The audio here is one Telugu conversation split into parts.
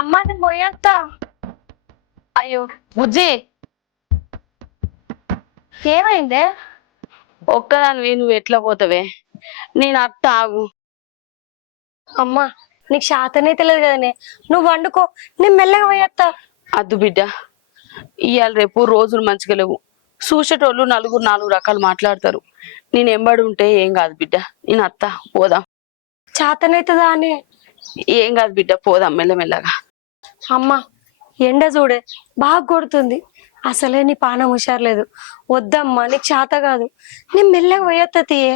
అమ్మ నేను పోయేస్తా. అయ్యో బుజ్జి, ఏమైందే? ఒక్కదానివి నువ్వు ఎట్లా పోతావే? నేను అత్త ఆగు. అమ్మా నీకు శాతనైతే లేదు కదనే, నువ్వు వండుకో, నేను మెల్లగా పోయేస్తా. అద్దు బిడ్డ, ఇవాళ రేపు రోజులు మంచిగా లేవు. చూసేటోళ్ళు నలుగురు నాలుగు రకాలు మాట్లాడతారు. నేను ఎంబడి ఉంటే ఏం కాదు బిడ్డ. నేను అత్త, పోదాం. శాతనైతుందా అని? ఏం కాదు బిడ్డ, పోదాం మెల్లమెల్లగా. అమ్మా ఎండ చూడే బాగా కొడుతుంది, అసలే నీ పానం హుషారులేదు. వద్దమ్మా నీకు శాత కాదు, నేను మెల్లగా పోయేస్తా తీయే.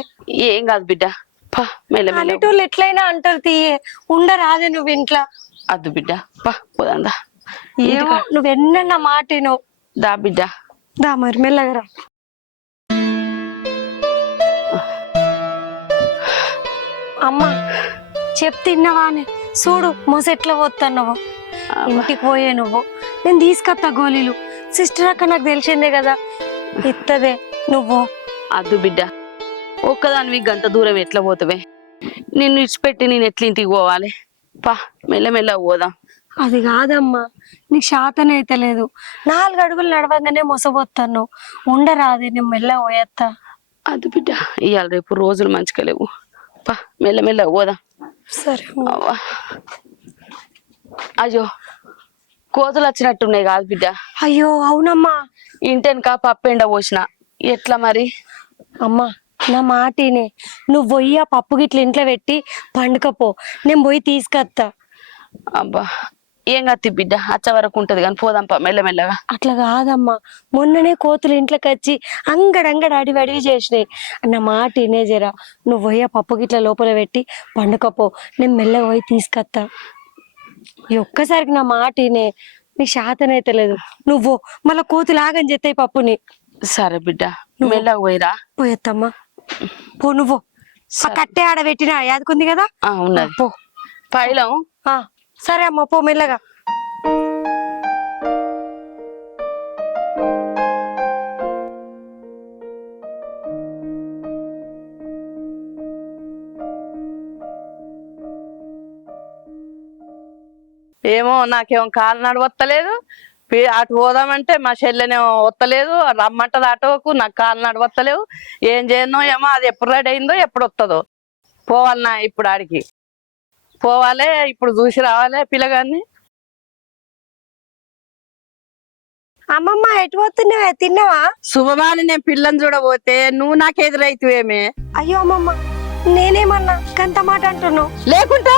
ఏం కాదు బిడ్డ, పా మెల్లమెల్ల. అనేటోళ్ళు ఎట్లయినా అంటారు తీయే, ఉండరాదే నువ్వు ఇంట్లో. అద్దు బిడ్డ, పా పోదాం దా. ఏమో నువ్వెన్న మాట వినవు. దా బిడ్డ. దా మరి మెల్లగా రా. అమ్మా తిన్నవా అని చూడు, మొసెట్లా పోతున్నావు. ఇంటికి పోయే నువ్వు, నేను తీసుకొస్తా గోళీలు. సిస్టర్ అక్క నాకు తెలిసిందే కదా, ఇత్తదే నువ్వు. అద్దు బిడ్డ, ఒక్కదానివి గంత దూరం ఎట్లా పోతావే? నిన్ను ఇచ్చిపెట్టి నేను ఎట్లా ఇంటికి పోవాలి? పా మెల్లమెల్ల పోదాం. అది కాదమ్మా, నీకు శాతనైతే లేదు. 4 అడుగులు నడవంగానే మొసపోతాను. ఉండరాదే, నేను మెల్లగా పోయేస్తా. అది బిడ్డ, ఇవాళ రేపు రోజులు మంచిగా లేవు. పా మెల్లమెల్ల పోదాం. సరే. అయ్యో కోతులు వచ్చినట్టున్నాయి కాదు బిడ్డ? అయ్యో అవునమ్మా. ఇంటెనక పప్పు ఎండ పోసిన, ఎట్లా మరి? అమ్మా నా మాటినే, నువ్వు పోయి ఆ పప్పు గిట్ల ఇంట్లో పెట్టి పండుకపో, నేను పోయి తీసుకొస్తా. అబ్బా ఏం కత్తి బిడ్డ, అచ్చ వరకు ఉంటది కానీ పోదాంపా మెల్లమెల్లగా. అట్లా కాదమ్మా, మొన్ననే కోతులు ఇంట్లోకి వచ్చి అంగడంగడి అడివి చేసినాయి. నా మాట ఇనే జరా, నువ్వు పోయి ఆ పప్పు గిట్ల లోపల పెట్టి పండుకపో, నేను మెల్లగా పోయి తీసుకొస్తా. ఈ ఒక్కసారికి నా మాట ఇనే, నీకు శాతనైతే లేదు. నువ్వు మళ్ళా కోతులు ఆగని చెత్తాయి పప్పుని. సరే బిడ్డ, మెల్లగా పోయిరా. పోయేత్తమ్మా, పో నువ్వు. కట్టే ఆడ పెట్టినా యాదుకుంది కదా, ఉన్నది పో. పైలం. సరే అమ్మా, పో మెల్లగా. ఏమో నాకేమో కాలు నడవత్తలేదు. అటు పోదామంటే మా చెల్లెనేమో వత్తలేదు, రమ్మంటది అటోకు, నాకు కాలు నడవత్తలేవు. ఏం చేయనో ఏమో, అది ఎప్పుడు రెడీ అయిందో ఎప్పుడు వస్తుందో. పోవాలన్నా ఇప్పుడు ఆడికి పోవాలి, ఇప్పుడు చూసి రావాలి పిల్లగాన్ని. అమ్మమ్మ ఎటు పోతున్నావే, తిన్నావా? శుభమాని నేను పిల్లని చూడబోతే నువ్వు నాకు ఎదురైతువేమే? అయ్యో అమ్మమ్మ, నేనేమన్నా గంత మాట అంటున్నావు? లేకుంటే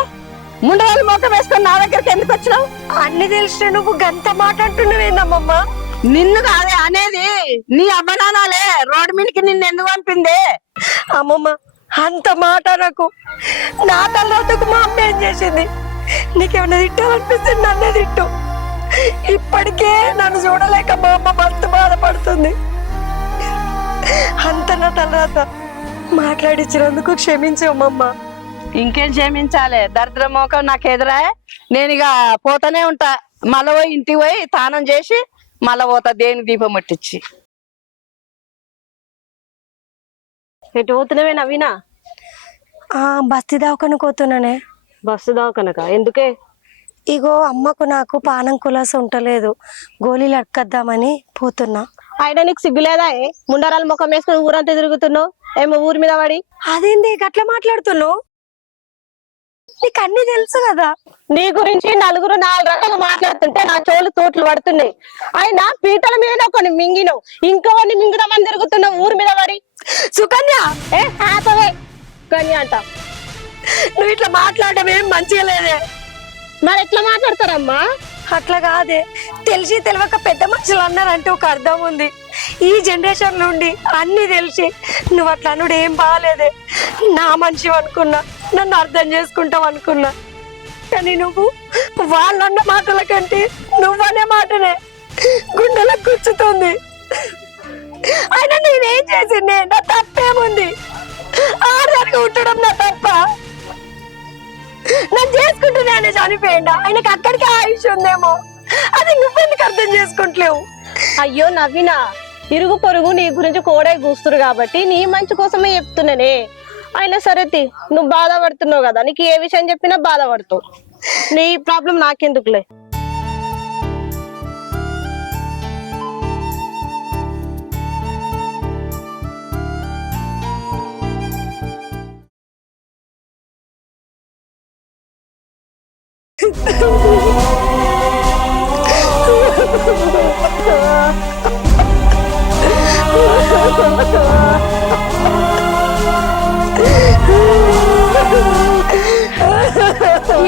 ముండవాళ్ళు మొక్క వేసుకొని నా దగ్గరికి ఎందుకు వచ్చినావు? అన్ని తెలిసిన నువ్వు గంత మాట అంటున్నావేందమ్మమ్మ? నిన్ను కాదే అనేది, నీ అబ్బనానాలే రోడ్డు మీదకి నిన్ను ఎందుకు పంపిందే? అమ్మమ్మ అంత మాట నాకు, నా తల్లకు మా అమ్మ ఏం చేసింది? నీకేమన్నా తిట్టాలనిపిస్తే నన్నే తిట్టు. ఇప్పటికే నన్ను చూడలేక మా అమ్మ మస్తు బాధపడుతుంది. అంత నా తలరాత, మాట్లాడించినందుకు క్షమించమ్మమ్మ. ఇంకేం క్షమించాలి, దరిద్ర మోకం నాకు ఎదురా. నేను ఇక పోతానే ఉంటా, మళ్ళా పోయి ఇంటికి పోయి తానం చేసి మళ్ళా పోతా దేని దీపం ముట్టించి. ఎటు పోతున్నావే నవీనా? బస్తీ దావకను పోతున్నానే. బస్సు దావకనక ఎందుకే? ఇగో అమ్మకు నాకు పానం కులాస ఉంటలేదు, గోళీలు అడకద్దామని పోతున్నా. అయినా నీకు సిగ్గులేదా? ముండరాల ముఖం వేసుకుని ఊరంతా తిరుగుతున్నావు ఏమో ఊరి మీద పడి. అదేంది గట్లా మాట్లాడుతున్నావు? నీకు అన్ని తెలుసు కదా. నీ గురించి నలుగురు 4 రకాలు మాట్లాడుతుంటే నా చెవులు తోట్లు పడుతున్నాయి. అయినా పీటల మీద కొన్ని మింగినావు, ఇంకోవన్నీ మింగుదామని తిరుగుతున్నావు ఊరి మీద పడి. సుకన్య హ్యాపవే కన్య అంట. నువ్వు ఇట్లా మాట్లాడడం ఏం మంచిగా లేదే. మరి ఎట్లా మాట్లాడతారమ్మా? అట్లా కాదే, తెలిసి తెలియక పెద్ద మనుషులు అన్నారంటే ఒక అర్థం ఉంది. ఈ జనరేషన్ నుండి అన్ని తెలిసి నువ్వు అట్లా అనుడు ఏం బాగాలేదే. నా మనిషి అనుకున్నా, నన్ను అర్థం చేసుకుంటావు అనుకున్నా, కానీ నువ్వు వాళ్ళన్న మాటల కంటే నువ్వనే మాటనే గుండెలకు గుచ్చుతుంది. అయినా నేనేం చేసిందే? నా తప్పేముంది? ఆడదానికి ఉండడం నా తప్ప? నన్ను చేసుకుంటున్నానే చనిపోయిందా? ఆయనకి అక్కడికి ఆయుష్ ఉందేమో, అది నువ్వెందుకు అర్థం చేసుకుంటలేవు? అయ్యో నవీనా, ఇరుగు పొరుగు నీ గురించి కోడే కూస్తురు కాబట్టి నీ మంచి కోసమే చెప్తున్నానే. అయినా సరే నువ్వు బాధపడుతున్నావు కదా, నీకు ఏ విషయం చెప్పినా బాధపడుతావు. నీ ప్రాబ్లం నాకెందుకులే.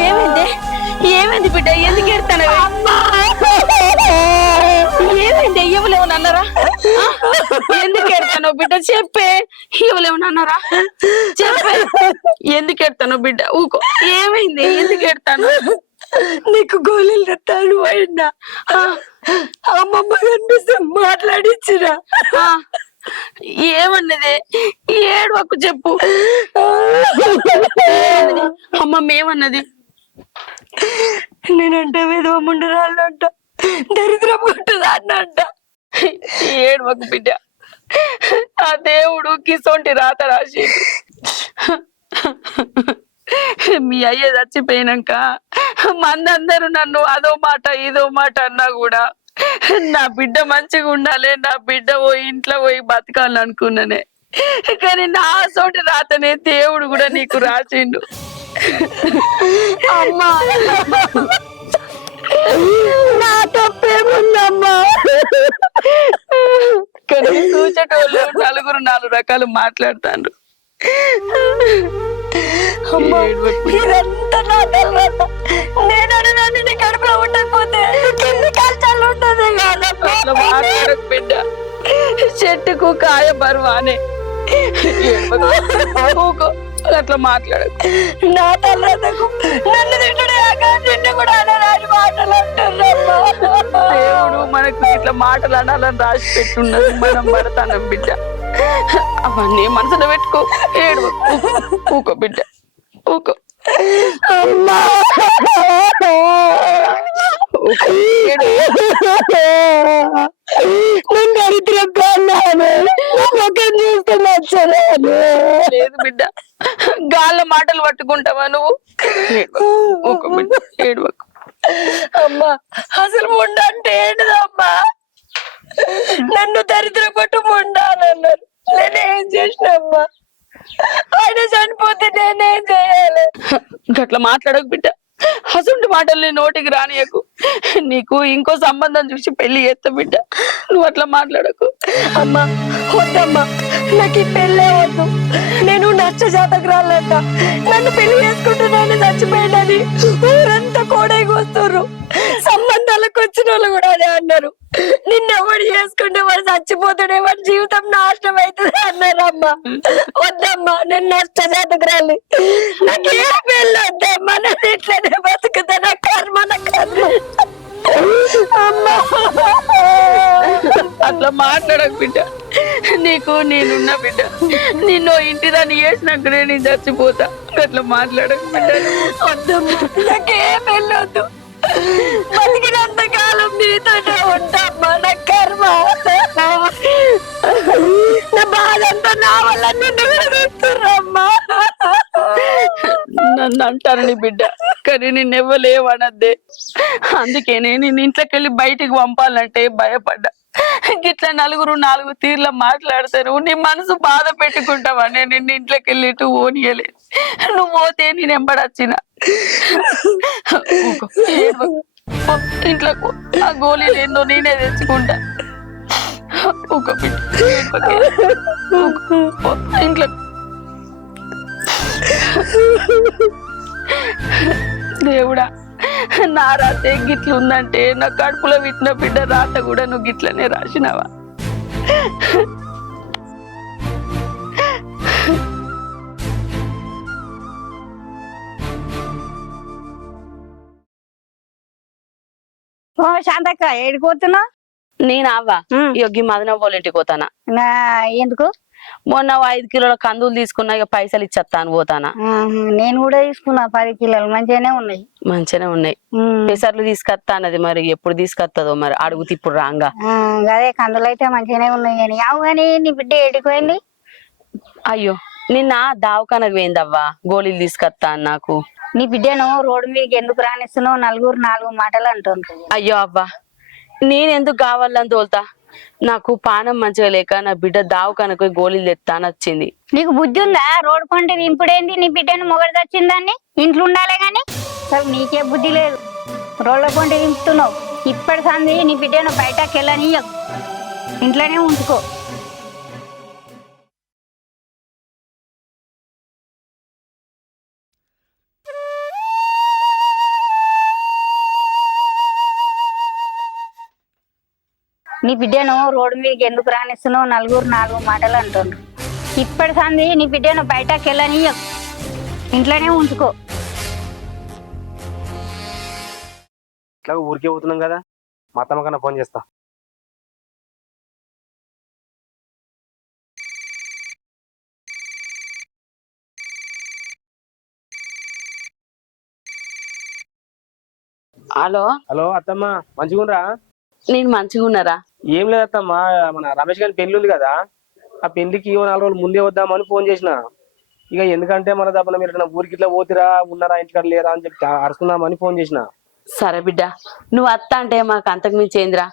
ఏమైంది ఏమైంది బిడ్డ ఎందుకు ఎడతాను ఏమైంది ఇవ్వలేమని అన్నారా ఎందుకు ఎడతాను బిడ్డ చెప్పే ఇవ్వలేమని అన్నారా చెప్పే ఎందుకు ఎడతాను బిడ్డ ఊకో ఏమైంది ఎందుకు ఎడతాను నీకు గోళీలు తెస్తాను అయినా అమ్మమ్మ కనిపిస్తే మాట్లాడిచ్చిరా ఏమన్నది ఏడవకు చెప్పు అమ్మమ్మ ఏమన్నది నేనంటే విధవ ముండరాళ్ళు అంట దరిద్రం పుట్టుదా అన్నంట ఏడవకు బిడ్డ ఆ దేవుడు కిసోంటి రాత రాసి మీ అయ్య చచ్చిపోయినాక మందందరూ నన్ను అదో మాట ఇదో మాట అన్నా కూడా నా బిడ్డ మంచిగా ఉండాలి నా బిడ్డ పోయి ఇంట్లో పోయి బతకాలని అనుకున్నానే కానీ నా సోటి రాతనే దేవుడు కూడా నీకు రాసిండు అమ్మా నా తప్పేముందమ్మా కానీ చూసేటోళ్ళు నలుగురు 4 రకాలు మాట్లాడతాండ్రు అమ్మా ఇదంతా నా తర్వాత నేను నన్ను నీ కడుపులో ఉండకపోతే ఎన్ని కష్టాలు ఉంటుంది అట్లా మాట్లాడకు బిడ్డ చెట్టుకు కాయ బరువానే అట్లా మాట్లాడకు నా తల్లకు నన్ను తింటుడే తిండి కూడా అనరాని మాటలు అంటున్నామ్మా దేవుడు మనకు ఇట్లా మాటలు అనాలని రాసి పెట్టున్నది మనం పడతానం బిడ్డ అవన్నీ మనసులో పెట్టుకో ఏడు ఊకో బిడ్డ ఊకో అమ్మా నేను దరిద్రంగా ఉన్నాను ముఖం చూస్తే నచ్చలేదు లేదు బిడ్డ గాళ్ళ మాటలు పట్టుకుంటావా నువ్వు ఊకో బిడ్డ ఏడవకు అమ్మా అసలు ముండ అంటే ఏంటిదమ్మా నన్ను దరిద్ర పట్టు ముండాలన్నారు నేనేం చేసినమ్మా ఆయన చనిపోతే నేనేం చేయాలి గట్లా మాట్లాడకు బిడ్డ అసలు మాటలు నీ నోటికి రానియకు నీకు ఇంకో సంబంధం చూసి పెళ్లి చేస్తా బిడ్డ నువ్వు అట్లా మాట్లాడకు అమ్మా వద్దమ్మా నాకు ఈ పెళ్ళే వద్దు నేను నష్ట జాతకురాలంట నన్ను పెళ్లి చేసుకుంటున్నాను చచ్చిపోయాడని ఊరంతా కోడైకి వస్తుర్రు సంబంధాలకు వచ్చిన వాళ్ళు కూడా అదే అన్నారు నిన్నెవడు చేసుకుంటే వాడు చచ్చిపోతాడే వాడి జీవితం నాశనం అవుతుంది అన్నారమ్మా వద్దమ్మా నేను నష్ట జాతకురాలి నాకు ఏ పెళ్ళి వద్దమ్మా నేను ఇట్లనే బతుకుతా నా కర్మ నా కర్మ అమ్మా అట్లా మాట్లాడకు బిడ్డ నీకు నేనున్నా బిడ్డ నిన్ను ఇంటి దాన్ని చేసినాకనే నేను చచ్చిపోతా అట్లా మాట్లాడకు బిడ్డ వద్దమ్మా నాకే పెళ్ళొద్దు బతికినంత కాలం నీతోనే ఉంటామ్మా నా కర్మ నా బాధ అంతా నా వల్ల నిన్ను విడదీస్తుర్రమ్మా నన్ను అంటారు నీ బిడ్డ కానీ నిన్నెవ్వలేవనద్దే అందుకే నేను ఇంట్లోకి వెళ్ళి బయటికి పంపాలంటే భయపడ్డా గిట్లా నలుగురు 4 తీర్ల మాట్లాడతారు నీ మనసు బాధ పెట్టుకుంటావా నేను నిన్ను ఇంట్లోకి వెళ్ళి ఇటు ఓనియలేదు నువ్వు పోతే నేను ఎంబడొచ్చిన ఇంట్లోకి ఆ గోళీలు ఏందో నేనే తెచ్చుకుంటా ఊకో బిడ్డ ఇంట్లో దేవుడా నా రాత గిట్లుందంటే నా కడుపులో విట్టిన బిడ్డ రాత కూడా నువ్వు గిట్లనే రాసినావా శాంతక్క ఏడిపోతున్నా నేను అవ్వా యొగ్గి మదన వాళ్ళ ఇంటికి పోతానా ఎందుకు మొన్న 5 కిలోల కందులు తీసుకున్నా ఇక పైసలు ఇచ్చేస్తాను పోతానా నేను కూడా తీసుకున్నా 10 కిలోలు మంచిగానే ఉన్నాయి మంచిగానే ఉన్నాయి పెసర్లు తీసుకొస్తా అన్నది మరి ఎప్పుడు తీసుకొస్తుందో మరి అడుగుతి ఇప్పుడు రాంగా అదే కందులు అయితే మంచిగానే ఉన్నాయి కానీ అవు కానీ నీ బిడ్డ ఏడిపోయింది అయ్యో నిన్న దావకానకు పోయిందవ్వా గోళీలు తీసుకొస్తా అని నాకు నీ బిడ్డను రోడ్డు మీదకి ఎందుకు రానిస్తున్నావు? నలుగురు నాలుగు మాటలు అంటుండ్రు. అయ్యో అవ్వా, నేనెందుకు కావాలని తోలుతా? నాకు పానం మంచిగా లేక నా బిడ్డ దావకానకు గోళీలు తెత్తానొచ్చింది. నీకు బుద్ధి ఉందా? రోడ్డు కొంటే దింపుడేంది? నీ బిడ్డను మొగడు తెచ్చిందాన్ని ఇంట్లో ఉండాలే గాని అసలు నీకే బుద్ధి లేదు. రోడ్ల కొంటే దింపుతున్నావు. ఇప్పటి సంది నీ బిడ్డను బయటకు వెళ్ళనీయకు, ఇంట్లోనే ఉంచుకో. నీ బిడ్డను రోడ్డు మీదకి ఎందుకు రానిస్తున్నావు? నలుగురు నాలుగు మాటలు అంటుండ్రు. ఇప్పటి సంది నీ బిడ్డను బయటకు వెళ్ళనీయకు, ఇంట్లోనే ఉంచుకో. ఇట్లా ఊరికే పోతున్నాం కదా, మా అత్తమ్మ కన్నా ఫోన్ చేస్తా. హలో హలో అత్తమ్మ, మంచిగుండ్రా? నేను మంచిగా ఉన్నారా? ఏం లేదత్తమ్మ, మన రమేష్ గారి పెళ్లి ఉంది కదా, ఆ పెళ్లికి 4 రోజులు ముందే వద్దామని ఫోన్ చేసిన. ఇక ఎందుకంటే మన తప్పన మీరు ఊరికి ఇట్లా పోతిరా, ఉన్నారా, ఇంటికాడ లేరా అని చెప్పి అరుచుకుందామని ఫోన్ చేసిన. సరే బిడ్డ, నువ్వు అత్త అంటే మాకు అంతకు మించి ఏందిరా?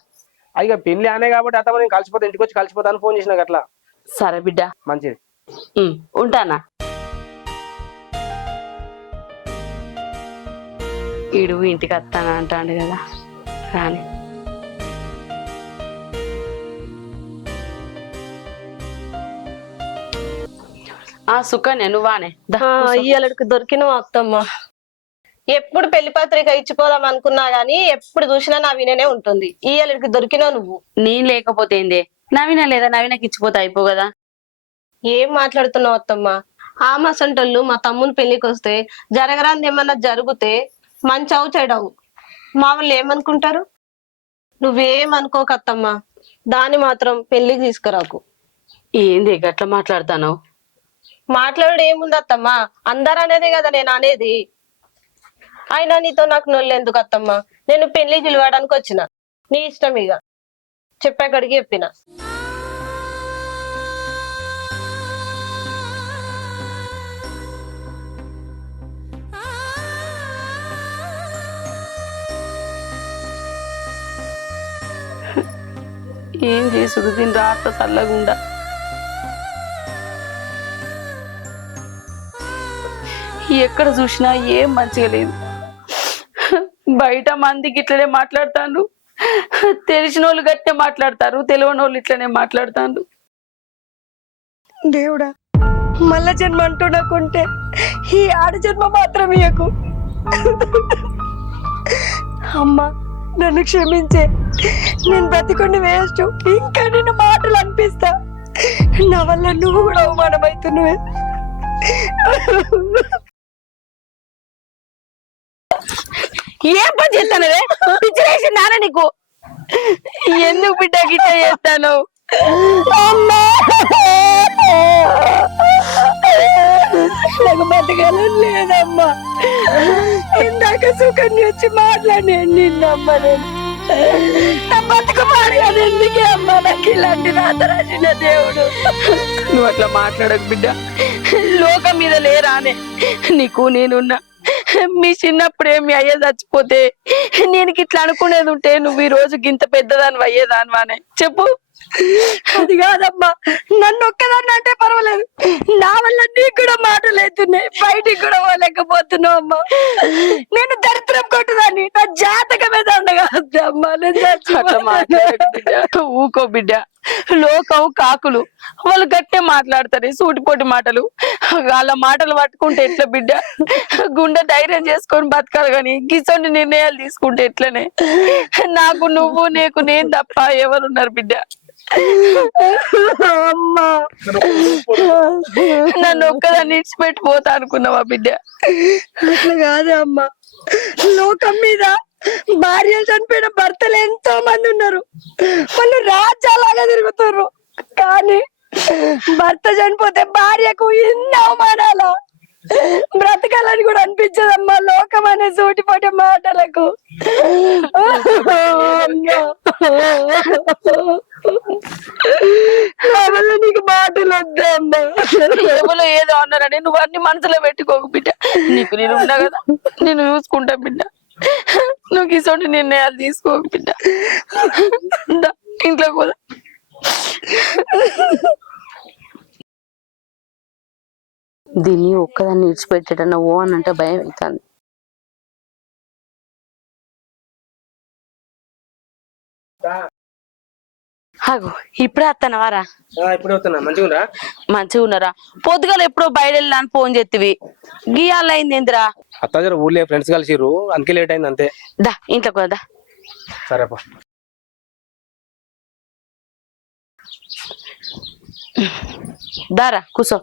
ఇక పెళ్లి అనే కాబట్టి అత్తమ్మ నేను కలిసిపోతా, ఇంటికి వచ్చి కలిసిపోతా అని ఫోన్ చేసిన. అట్లా సరే బిడ్డ, మంచిది. ఉంటానా? ఈడు ఇంటికి వస్తాను అంటాడు కదా, కానీ సుకన్య నువ్వానే ఇయ్యాలకి దొరికిన అత్తమ్మ. ఎప్పుడు పెళ్లి పత్రిక ఇచ్చిపోదాం అనుకున్నా గానీ ఎప్పుడు చూసినా నా విననే ఉంటుంది. ఇయ్యాలకి దొరికినావు నువ్వు. నేను లేకపోతే ఏందే? నవీన లేదా? నవీనకి ఇచ్చిపోతే అయిపో కదా. ఏం మాట్లాడుతున్నావు అత్తమ్మ? ఆ మసంటోళ్ళు మా తమ్ముని పెళ్లికి వస్తే జరగరాంది ఏమన్నా జరిగితే మంచి అవు చెడవు మా వాళ్ళు ఏమనుకుంటారు? నువ్వేమనుకోక అత్తమ్మ, దాన్ని మాత్రం పెళ్లికి తీసుకురాకు. ఏంది గట్లా మాట్లాడతాను? మాట్లాడు ఏముంది అత్తమ్మ, అందరు అనేదే కదా నేను అనేది. అయినా నీతో నాకు నొల్లు ఎందుకు అత్తమ్మ? నేను పెళ్లి పిలవడానికి వచ్చిన, నీ ఇష్టం. ఇక చెప్పాకడికి చెప్పిన. ఏం చేసుడు దీని రాత చల్లగుండా. ఎక్కడ చూసినా ఏం మంచిగా లేదు. బయట మందికి ఇట్లనే మాట్లాడతాను, తెలిసిన వాళ్ళు గట్టే మాట్లాడతారు, తెలియని వాళ్ళు ఇట్లనే మాట్లాడతాను. దేవుడా, మల్ల జన్మ అంటూ నాకుంటే ఈ ఆడ జన్మ మాత్రం ఇయ్యకు. అమ్మా నన్ను క్షమించే, నేను బతికొని వేస్ట్. ఇంకా నేను మాటలు అనిపిస్తా, నా వల్ల నువ్వు కూడా అవమానమవుతున్నావే. ఏం పని చేస్తానవే? పిచ్చిలేసి నాన్న నీకు ఎందుకు బిడ్డ గిట్ట చేస్తాను? నాకు బతకాలని లేదమ్మా. ఇందాక సుకన్య వచ్చి మాట్లాడాను నిన్నమ్మ. నేను నా బతుకు మాడిగాను. ఎందుకే అమ్మా నాకు ఇలాంటి రాత రాసిన దేవుడు? నువ్వు అట్లా మాట్లాడకు బిడ్డ, లోకం మీద లేరానే నీకు నేనున్నా. మీ చిన్నప్పుడే మీ అయ్య చచ్చిపోతే నేను ఇట్లా అనుకునేది ఉంటే నువ్వు ఈ రోజు గింత పెద్దదాని అయ్యేదానివానే చెప్పు. అది కాదమ్మా, నన్ను ఒక్కదాన్ని అంటే పర్వాలేదు, నా వల్ల నీకు కూడా మాటలు అవుతున్నాయి, బయటికి కూడా పోలేకపోతున్నావు అమ్మా. నేను దరిద్రం కొట్టుదాన్ని, నా జాతకమే దండగా అమ్మా. అట్లా మాట్లాడకు బిడ్డ, ఊకో బిడ్డ. లోకం కాకులు, వాళ్ళు గట్టే మాట్లాడతారు సూటిపోటి మాటలు. వాళ్ళ మాటలు పట్టుకుంటే ఎట్లా బిడ్డ? గుండె ధైర్యం చేసుకొని బతకాలి గాని గిసొంటి నిర్ణయాలు తీసుకుంటే ఎట్లనే? నాకు నువ్వు, నీకు నేను తప్ప ఎవరున్నారు బిడ్డ? అమ్మా నన్ను ఒక్కదాన్ని ఇడిచిపెట్టిపోతా అనుకున్నావా బిడ్డ? అట్లా కాదే అమ్మా, లోకం మీద భార్యలు చనిపోయిన భర్తలు ఎంతో మంది ఉన్నారు, వాళ్ళు రాజ్యాలాగా తిరుగుతారు. కానీ భర్త చనిపోతే భార్యకు ఎన్ని అవమానాలా, బ్రతకాలని కూడా అనిపించదమ్మా లోకం అనే సూటిపోటి మాటలకు. నీకు మాటలు వద్దా అమ్మా? ఎవరో ఏదో అన్నారని నువ్వు అన్ని మనసులో పెట్టుకోకు బిడ్డ. నీకు నేను ఉన్నా కదా, నేను చూసుకుంటా బిడ్డ. నువ్వు ఇటువంటి నిర్ణయాలు తీసుకోకు బిడ్డ. దా, ఇంట్లో కూడా దీన్ని ఒక్కదాన్ని విడిచిపెట్టేటన్నా ఓ అని అంటే భయం అవుతుంది. అగో ఇప్పుడే వస్తానవారా? ఇప్పుడే వస్తున్నా. మంచిగా మంచిగా ఉన్నారా? పొద్దుగాల ఎప్పుడో బయట వెళ్ళాను ఫోన్ చేతివి, గీయాల అయింది ఏందిరా? అత్త జర ఊళ్ళో ఫ్రెండ్స్ కలిసిర్రు, అందుకే లేట్ అయింది అంతే. దా ఇంట్లో కదా. సరేపా. దారా కూసో.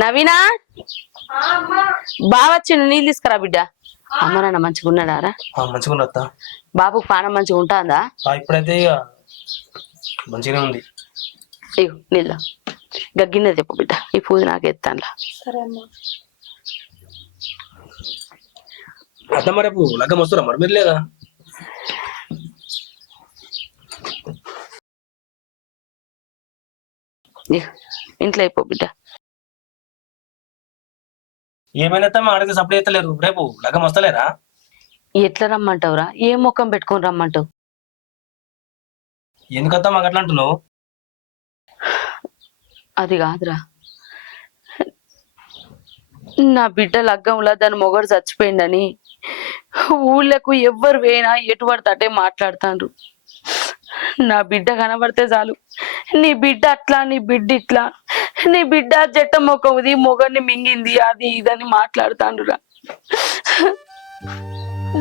నవీనా బాగా వచ్చిండు, నీళ్ళు తీసుకురా బిడ్డ. అమ్మ నాన్న మంచిగా ఉన్నాడారా? మంచిగా ఉన్నా అత్త. బాబుకు పానం మంచిగా ఉంటుందా? ఇప్పుడైతే ఇక మంచిగానే ఉంది. ఇగో నీళ్ళు గగ్గిన్నది చెప్పు బిడ్డ, ఈ పూజ నాకు ఎత్తానులా. సరే అమ్మా. అత్తమ్మ రేపు లగ్గం వస్తురా మరి మీరు లేదా? ఇంట్లో అయిపో బిడ్డ. ఏమైనా అడిగితే సప్లై ఎత్తలేరు, రేపు లగ్గం వస్తలేరా? ఎట్లా రమ్మంటావురా? ఏ ముఖం పెట్టుకొని రమ్మంటావు? ఎందుకత్తా మాకు అట్లా అంటున్నావు? అది కాదురా, నా బిడ్డ లగ్గంలో దాని మొగడు చచ్చిపోయిందని ఊళ్ళకు ఎవ్వరు వేయినా ఎటు పడితే మాట్లాడుతాండ్రు. నా బిడ్డ కనబడితే చాలు, నీ బిడ్డ అట్లా, నీ బిడ్డ ఇట్లా, నీ బిడ్డ జట్ట మొక్కది మొగడిని మింగింది, అది ఇదని మాట్లాడుతాండ్రురా.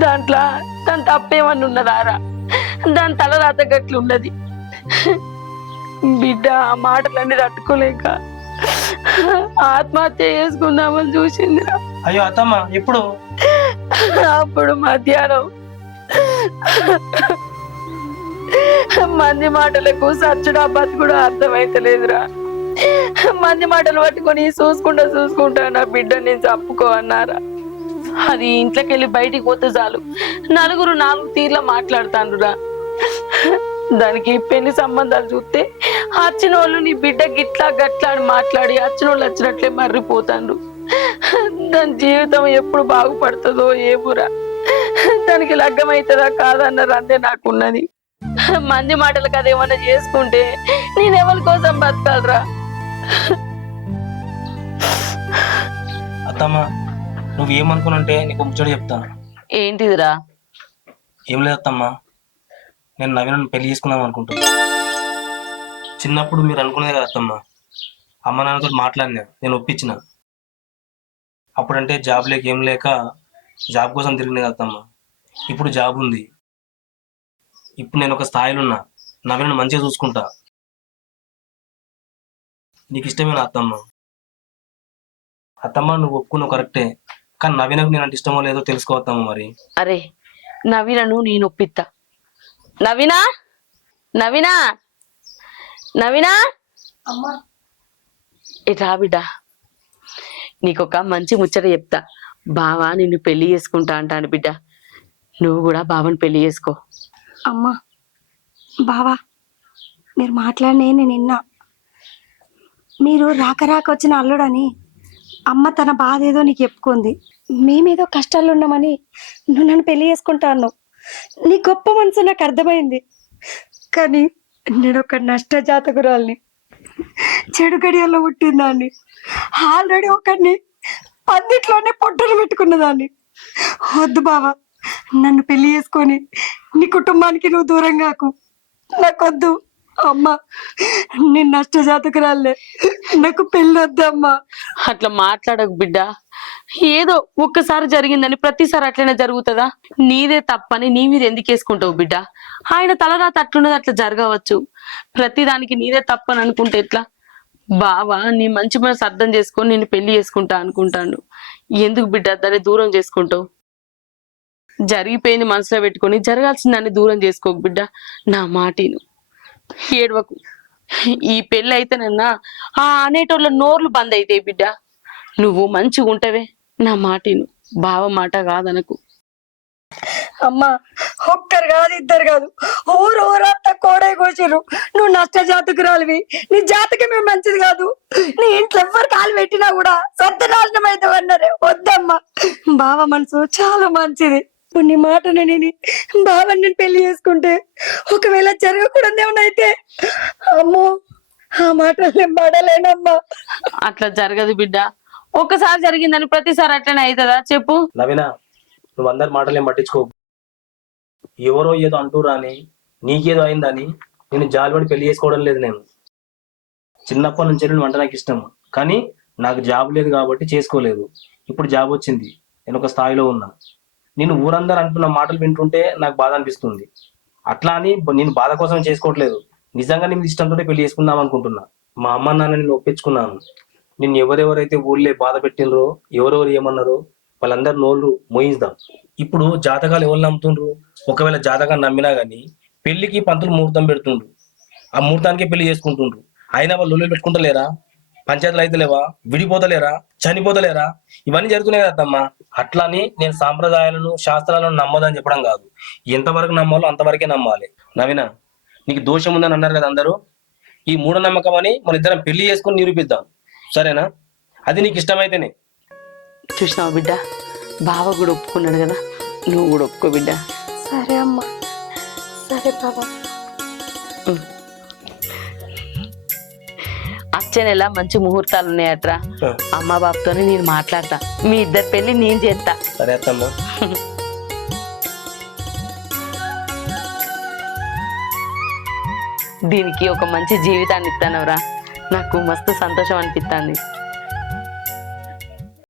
దాంట్లో దాని తప్పేమన్నా ఉన్నదారా? దాని తల రాత గట్లు ఉన్నది. బిడ్డ ఆ మాటలన్నీ తట్టుకోలేక ఆత్మహత్య చేసుకుందామని చూసిందిరా. అయ్యో అత్తమ్మ ఎప్పుడు? అప్పుడు మధ్యాహ్నం. మంది మాటలకు సచ్చుడా బతుకుడా అర్థమైతలేదురా. మంది మాటలు పట్టుకొని చూసుకుంటా నా బిడ్డ నేను చంపుకో అన్నారా. అది ఇంట్లోకి వెళ్ళి బయటికి పోతే చాలు నలుగురు నాలుగు తీర్ల మాట్లాడుతాండ్రురా. దానికి పెళ్లి సంబంధాలు చూస్తే వచ్చిన వాళ్ళు నీ బిడ్డ గిట్లా గట్లా అని మాట్లాడి వచ్చిన వాళ్ళు వచ్చినట్లే మర్రిపోతాండ్రు. దాని జీవితం ఎప్పుడు బాగుపడుతుందో ఏమురా. దానికి లగ్గం అవుతుందా కాదన్నారు అంతే నాకున్నది. మంది మాటలకు అదేమన్నా చేసుకుంటే నేనెవరి కోసం బతకాలరా? అత్తమ్మ నువ్వేమనుకునంటే నీకు ముచ్చట చెప్తా. ఏంటిదిరా? ఏం లేదత్తమ్మా, నేను నవీనను పెళ్లి చేసుకుందాం అనుకుంటున్నా. చిన్నప్పుడు మీరు అనుకునేది కదా అత్తమ్మ, అమ్మ నాన్నతో మాట్లాడినా, నేను ఒప్పించిన. అప్పుడంటే జాబ్ లేక ఏం లేక జాబ్ కోసం తిరిగిన కదా అత్తమ్మ. ఇప్పుడు జాబ్ ఉంది, ఇప్పుడు నేను ఒక స్థాయిలో ఉన్నా, నవీనను మంచిగా చూసుకుంటా. నీకు ఇష్టమేనా అత్తమ్మ? అత్తమ్మ నువ్వు ఒప్పుకున్నావు కరెక్టే, కానీ నవీనకు నేను అంటే ఇష్టమో లేదో తెలుసుకోవద్దమ్మ. మరి అరే నవీనను నేను ఒప్పిత్తా. నవీనా నవీనా నవీనా ఇట్రా బిడ్డ, నీకొక మంచి ముచ్చట చెప్తా. బావా నిన్ను పెళ్లి చేసుకుంటా అంటాను బిడ్డ, నువ్వు కూడా బావని పెళ్లి చేసుకో. అమ్మా బావా, మీరు మాట్లాడినే నేను విన్నా. మీరు రాక వచ్చిన అల్లుడని అమ్మ తన బాధ ఏదో నీకు చెప్పుకుంది. మేమేదో కష్టాల్లో ఉన్నామని నువ్వు నన్ను పెళ్లి చేసుకుంటా అన్నావు. నీ గొప్ప మనసు నాకు అర్థమైంది. కానీ నేను ఒక నష్ట జాతకురాల్ని, చెడు గడియల్లో పుట్టిందాన్ని, ఆల్రెడీ ఒకరిని పందిట్లోనే పొట్టలు పెట్టుకున్నదాన్ని. వద్దు బావా, నన్ను పెళ్లి చేసుకొని నీ కుటుంబానికి నువ్వు దూరం కాకు. నాకొద్దు అమ్మా, నేను నష్ట జాతకురాలే, నాకు పెళ్ళి వద్దమ్మా. అట్లా మాట్లాడకు బిడ్డ. ఏదో ఒక్కసారి జరిగిందని ప్రతిసారి అట్లనే జరుగుతుందా? నీదే తప్పని నీ మీద ఎందుకు వేసుకుంటావు బిడ్డ? ఆయన తలరాత అట్లున్నది, అట్లా జరగవచ్చు. ప్రతిదానికి నీదే తప్పని అనుకుంటే ఎట్లా? బావా నీ మంచి మనసు అర్థం చేసుకొని నేను పెళ్లి చేసుకుంటా అనుకుంటాను. ఎందుకు బిడ్డ దాన్ని దూరం చేసుకుంటావు? జరిగిపోయింది మనసులో పెట్టుకొని జరగాల్సిందాన్ని దూరం చేసుకోకు బిడ్డ. నా మాటిను, ఏడవకు. ఈ పెళ్ళి అయితేనన్నా ఆ అనేటోళ్ళ నోర్లు బంద్ అవుతాయి బిడ్డ. నువ్వు మంచిగా ఉంటవే, నా మాటిను, బావ మాట కాదనకు. అమ్మా ఒక్క కాదు ఇద్దరు కాదు, ఊరంతా కోడే కోసిరు. నువ్వు నష్ట జాతకురాలివి, నీ జాతకమే మంచిది కాదు. నీ ఇంట్లో ఎవ్వరు కాలు పెట్టినా కూడా సత్యనాశనం అవుతావు అన్నారే. వద్దమ్మా, బావ మనసు చాలా మంచిది. ఇప్పుడు నీ మాటను నేను బావని నేను పెళ్లి చేసుకుంటే ఒకవేళ జరగకూడదు ఏమనైతే, అమ్మో ఆ మాటలు నేను పడలేనమ్మా. అట్లా జరగదు బిడ్డ. ఒక్కసారి జరిగిందని ప్రతిసారి అట్లనే అవుతుందా చెప్పు? నవీన, నువ్వు అందరి మాటలు ఏం పట్టించుకో. ఎవరో ఏదో అంటూరా అని నీకేదో అయిందని నేను జాలిపడి పెళ్లి చేసుకోవడం లేదు. నేను చిన్నప్పటి నుంచి నేను వంట నాకు ఇష్టం, కానీ నాకు జాబ్ లేదు కాబట్టి చేసుకోలేదు. ఇప్పుడు జాబ్ వచ్చింది, నేను ఒక స్థాయిలో ఉన్నా. నేను ఊరందరూ అంటున్న మాటలు వింటుంటే నాకు బాధ అనిపిస్తుంది. అట్లా అని నేను బాధ కోసం చేసుకోవట్లేదు. నిజంగా నేను ఇష్టంతో పెళ్లి చేసుకుందాం అనుకుంటున్నా. మా అమ్మ నాన్న నేను ఒప్పించుకున్నాను. నిన్ను ఎవరెవరైతే ఊళ్ళో బాధ పెట్టినరో, ఎవరెవరు ఏమన్నారో వాళ్ళందరు నోళ్ళు మోయిద్దాం. ఇప్పుడు జాతకాలు ఎవరు నమ్ముతుండ్రు? ఒకవేళ జాతకాన్ని నమ్మినా గానీ పెళ్లికి పంతులు ముహూర్తం పెడుతుండ్రు, ఆ ముహూర్తానికే పెళ్లి చేసుకుంటుండ్రు. అయినా వాళ్ళు లొల్లులు పెట్టుకుంటలేరా? పంచాయతీలు అయితే లేవా? విడిపోతలేరా? చనిపోతలేరా? ఇవన్నీ జరుగుతున్నాయి కదమ్మా. అట్లా అని నేను సాంప్రదాయాలను శాస్త్రాలను నమ్మదని చెప్పడం కాదు. ఎంతవరకు నమ్మాలో అంతవరకే నమ్మాలి. నవీన, నీకు దోషం ఉందని అన్నారు కదా అందరూ. ఈ మూఢనమ్మకం అని మన ఇద్దరం పెళ్లి చేసుకుని నిరూపిద్దాం, సరేనా? అది నీకు ఇష్టమైతేనే. చూసినావు బిడ్డ, బావ కూడా ఒప్పుకున్నాడు కదా, నువ్వు కూడా ఒప్పుకో బిడ్డ. సరే అమ్మా, సరే బాబా. వచ్చే నెల మంచి ముహూర్తాలు ఉన్నాయట్రా. అమ్మ బాబుతోనే నేను మాట్లాడతా, మీ ఇద్దరు పెళ్లి నేను చేస్తా. సరే అత్తమ్మా. దీనికి ఒక మంచి జీవితాన్ని ఇస్తానవరా, నాకు మస్తు సంతోషం అనిపిస్తుంది.